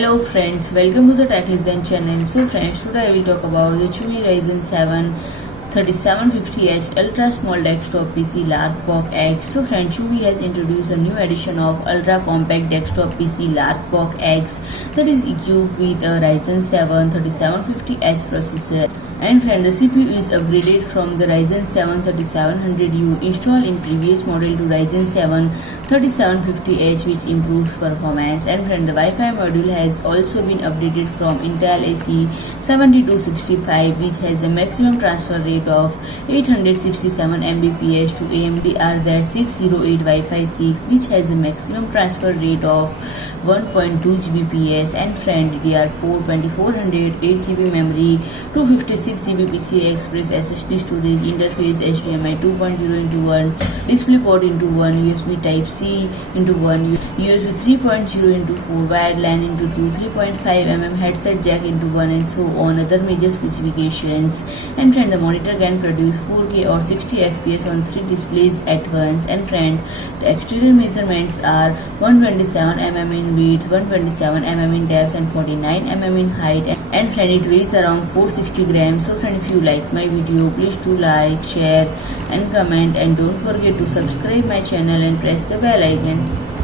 Hello friends, welcome to the Tech Listen channel. So friends, today I will talk about the CHUWI Ryzen 7 3750H ultra small desktop PC LarkBox X. So friends, CHUWI has introduced a new edition of ultra compact desktop PC LarkBox X that is equipped with a Ryzen 7 3750H processor. And friend, the CPU is upgraded from the Ryzen 7 3700U installed in previous model to Ryzen 7 3750H, which improves performance. And friend, the Wi-Fi module has also been updated from Intel AC7265, which has a maximum transfer rate of 867 Mbps, to AMD RZ608 Wi-Fi 6, which has a maximum transfer rate of 1.2 Gbps. And friend, DDR4 2400 8GB memory, 256 GB PCI-Express SSD storage, interface HDMI 2.0x1, DisplayPort x 1, USB Type-C x 1, USB 3.0x4, wired LAN x 2, 3.5mm headset jack x 1, and so on other major specifications. And friend, the monitor can produce 4K or 60 FPS on 3 displays at once. And friend, the exterior measurements are 127mm in width, 127mm in depth, and 49mm in height. And friend, it weighs around 460 grams. So friend, if you like my video, please do like, share and comment, and don't forget to subscribe my channel and press the bell icon.